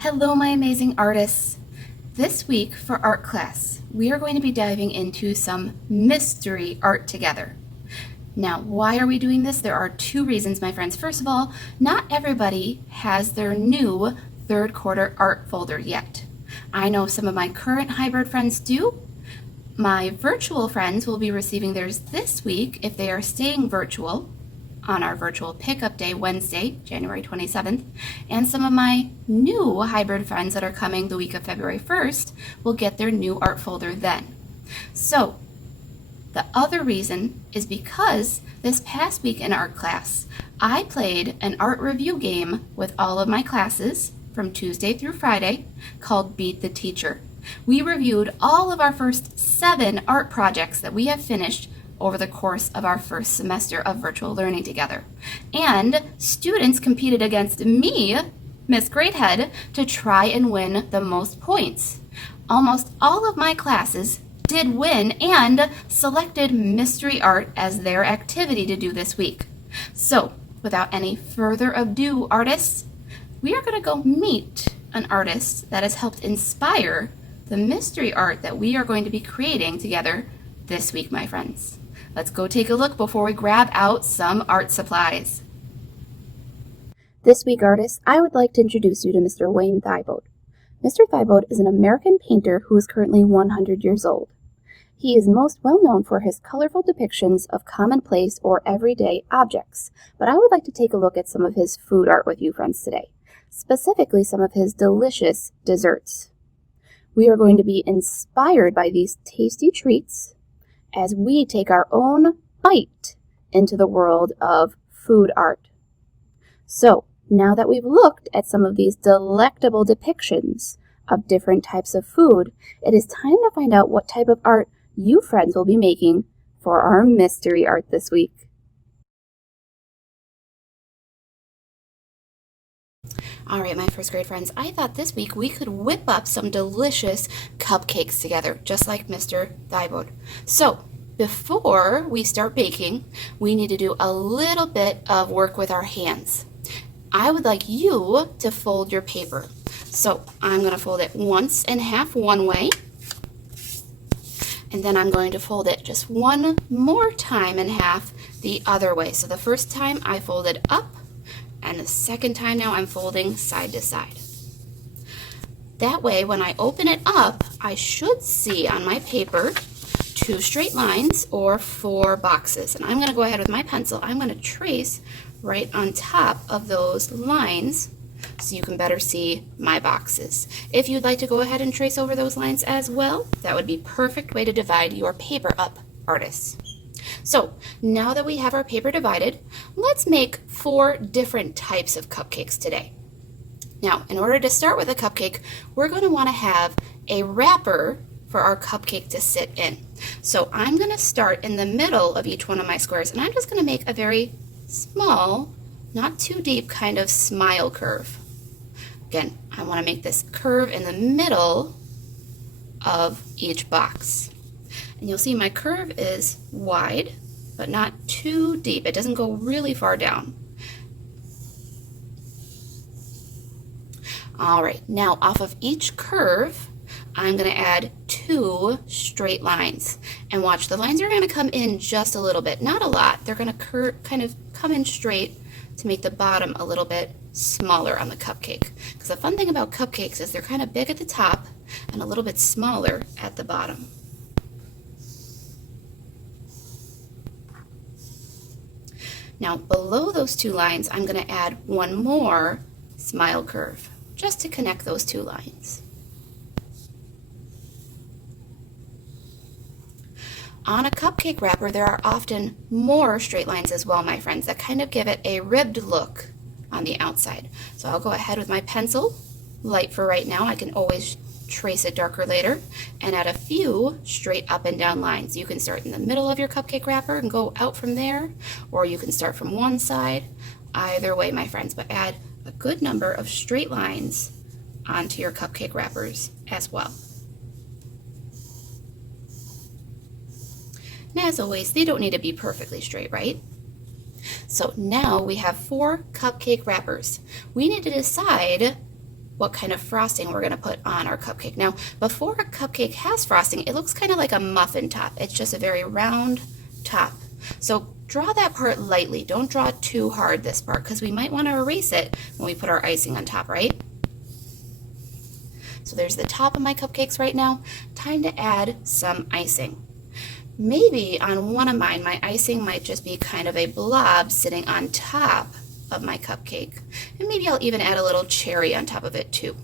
Hello, my amazing artists. This week for art class, we are going to be diving into some mystery art together. Now, why are we doing this? There are two reasons, my friends. First of all, not everybody has their new third quarter art folder yet. I know some of my current hybrid friends do. My virtual friends will be receiving theirs this week if they are staying virtual on our virtual pickup day, Wednesday, January 27th, and some of my new hybrid friends that are coming the week of February 1st will get their new art folder then. So, the other reason is because this past week in art class, I played an art review game with all of my classes from Tuesday through Friday called Beat the Teacher. We reviewed all of our first 7 art projects that we have finished over the course of our first semester of virtual learning together. And students competed against me, Miss Greathead, to try and win the most points. Almost all of my classes did win and selected mystery art as their activity to do this week. So, without any further ado, artists, we are going to go meet an artist that has helped inspire the mystery art that we are going to be creating together this week, my friends. Let's go take a look before we grab out some art supplies. This week, artists, I would like to introduce you to Mr. Wayne Thiebaud. Mr. Thiebaud is an American painter who is currently 100 years old. He is most well known for his colorful depictions of commonplace or everyday objects, but I would like to take a look at some of his food art with you friends today, specifically some of his delicious desserts. We are going to be inspired by these tasty treats as we take our own bite into the world of food art. So, now that we've looked at some of these delectable depictions of different types of food, it is time to find out what type of art you friends will be making for our mystery art this week. All right, my first grade friends, I thought this week we could whip up some delicious cupcakes together, just like Mr. Thiebaud. So, before we start baking, we need to do a little bit of work with our hands. I would like you to fold your paper. So, I'm going to fold it once in half one way, and then I'm going to fold it just one more time in half the other way. So the first time I folded up, and the second time now I'm folding side to side. That way, when I open it up, I should see on my paper 2 straight lines or 4 boxes. And I'm going to go ahead with my pencil. I'm going to trace right on top of those lines so you can better see my boxes. If you'd like to go ahead and trace over those lines as well, that would be a perfect way to divide your paper up, artists. So, now that we have our paper divided, let's make 4 different types of cupcakes today. Now, in order to start with a cupcake, we're going to want to have a wrapper for our cupcake to sit in. So, I'm going to start in the middle of each one of my squares, and I'm just going to make a very small, not too deep kind of smile curve. Again, I want to make this curve in the middle of each box. And you'll see my curve is wide, but not too deep. It doesn't go really far down. All right, now off of each curve, I'm going to add 2 straight lines. And watch, the lines are going to come in just a little bit, not a lot. They're going to kind of come in straight to make the bottom a little bit smaller on the cupcake. Because the fun thing about cupcakes is they're kind of big at the top and a little bit smaller at the bottom. Now, below those 2 lines, I'm going to add 1 more smile curve, just to connect those 2 lines. On a cupcake wrapper, there are often more straight lines as well, my friends, that kind of give it a ribbed look on the outside. So I'll go ahead with my pencil, light for right now. I can always trace it darker later, and add a few straight up and down lines. You can start in the middle of your cupcake wrapper and go out from there, or you can start from one side. Either way, my friends, but add a good number of straight lines onto your cupcake wrappers as well. And as always, they don't need to be perfectly straight, right? So now we have 4 cupcake wrappers. We need to decide what kind of frosting we're going to put on our cupcake. Now, before a cupcake has frosting, it looks kind of like a muffin top. It's just a very round top. So draw that part lightly. Don't draw it too hard, this part, because we might want to erase it when we put our icing on top, right? So there's the top of my cupcakes right now. Time to add some icing. Maybe on one of mine, my icing might just be kind of a blob sitting on top of my cupcake. And maybe I'll even add a little cherry on top of it too.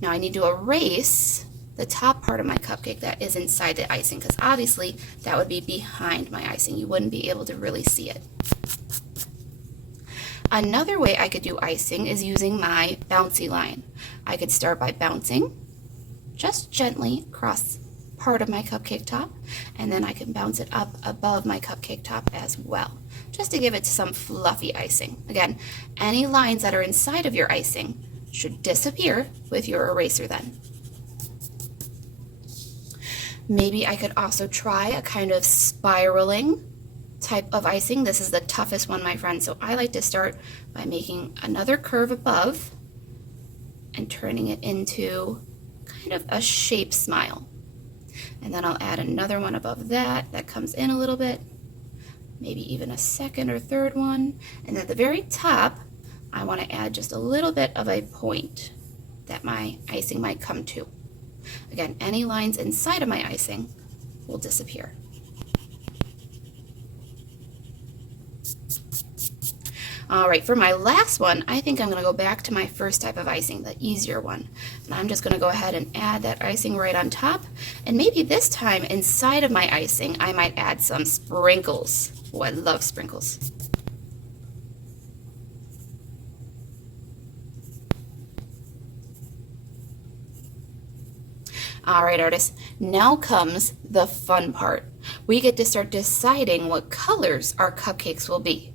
Now I need to erase the top part of my cupcake that is inside the icing, because obviously that would be behind my icing. You wouldn't be able to really see it. Another way I could do icing is using my bouncy line. I could start by bouncing just gently across part of my cupcake top, and then I can bounce it up above my cupcake top as well, just to give it some fluffy icing. Again, any lines that are inside of your icing should disappear with your eraser then. Maybe I could also try a kind of spiraling type of icing. This is the toughest one, my friends, so I like to start by making another curve above and turning it into kind of a shape smile. And then I'll add another one above that comes in a little bit, maybe even a second or third one. And at the very top, I want to add just a little bit of a point that my icing might come to. Again, any lines inside of my icing will disappear. All right, for my last one, I think I'm going to go back to my first type of icing, the easier one. And I'm just going to go ahead and add that icing right on top. And maybe this time inside of my icing, I might add some sprinkles. Oh, I love sprinkles. All right, artists, now comes the fun part. We get to start deciding what colors our cupcakes will be.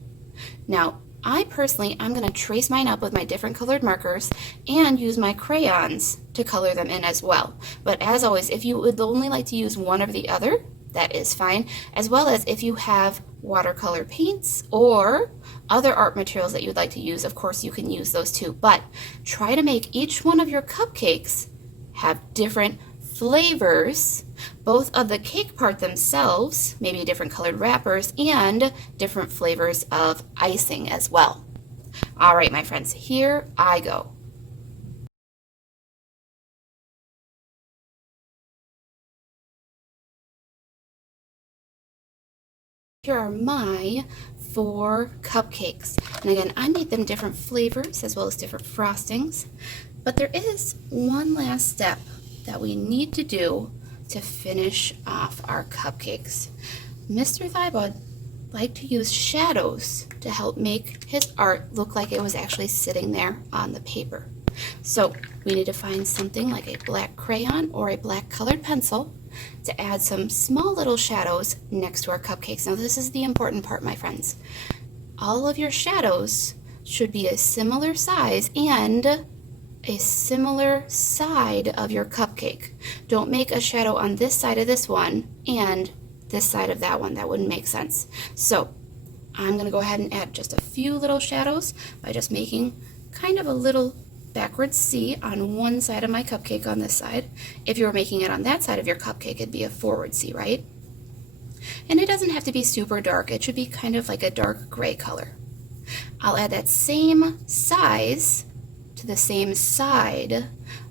Now, I'm going to trace mine up with my different colored markers and use my crayons to color them in as well. But as always, if you would only like to use one or the other, that is fine, as well as if you have watercolor paints or other art materials that you'd like to use, of course you can use those too. But try to make each one of your cupcakes have different flavors, both of the cake part themselves, maybe different colored wrappers, and different flavors of icing as well. All right, my friends, here I go. Here are my 4 cupcakes. And again, I made them different flavors as well as different frostings. But there is one last step that we need to do to finish off our cupcakes. Mr. Thiebaud liked to use shadows to help make his art look like it was actually sitting there on the paper. So we need to find something like a black crayon or a black colored pencil to add some small little shadows next to our cupcakes. Now this is the important part, my friends. All of your shadows should be a similar size and a similar side of your cupcake. Don't make a shadow on this side of this one and this side of that one. That wouldn't make sense. So I'm going to go ahead and add just a few little shadows by just making kind of a little backwards C on one side of my cupcake on this side. If you were making it on that side of your cupcake, it'd be a forward C, right? And it doesn't have to be super dark. It should be kind of like a dark gray color. I'll add that same size to the same side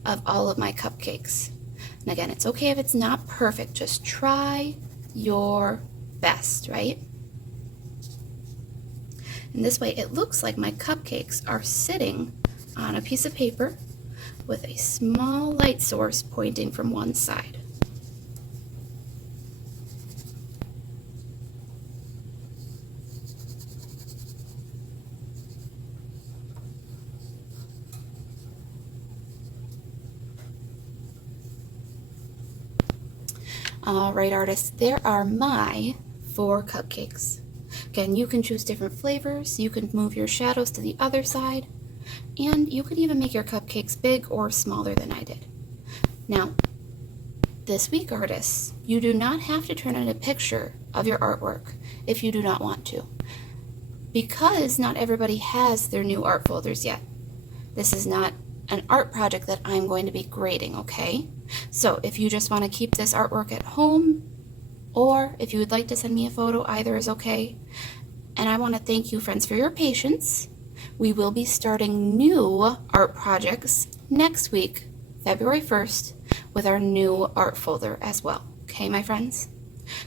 of all of my cupcakes. And again, it's okay if it's not perfect. Just try your best, right? And this way it looks like my cupcakes are sitting on a piece of paper with a small light source pointing from one side. All right, artists, there are my 4 cupcakes. Again, you can choose different flavors, you can move your shadows to the other side, and you can even make your cupcakes big or smaller than I did. Now, this week, artists, you do not have to turn in a picture of your artwork if you do not want to, because not everybody has their new art folders yet. This is not an art project that I'm going to be grading, okay? So if you just want to keep this artwork at home, or if you would like to send me a photo, either is okay. And I want to thank you, friends, for your patience. We will be starting new art projects next week, February 1st, with our new art folder as well. Okay, my friends?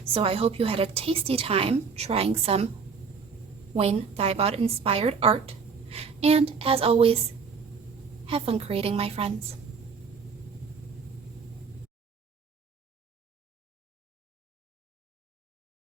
So I hope you had a tasty time trying some Wayne Thiebaud inspired art. And as always, have fun creating, my friends.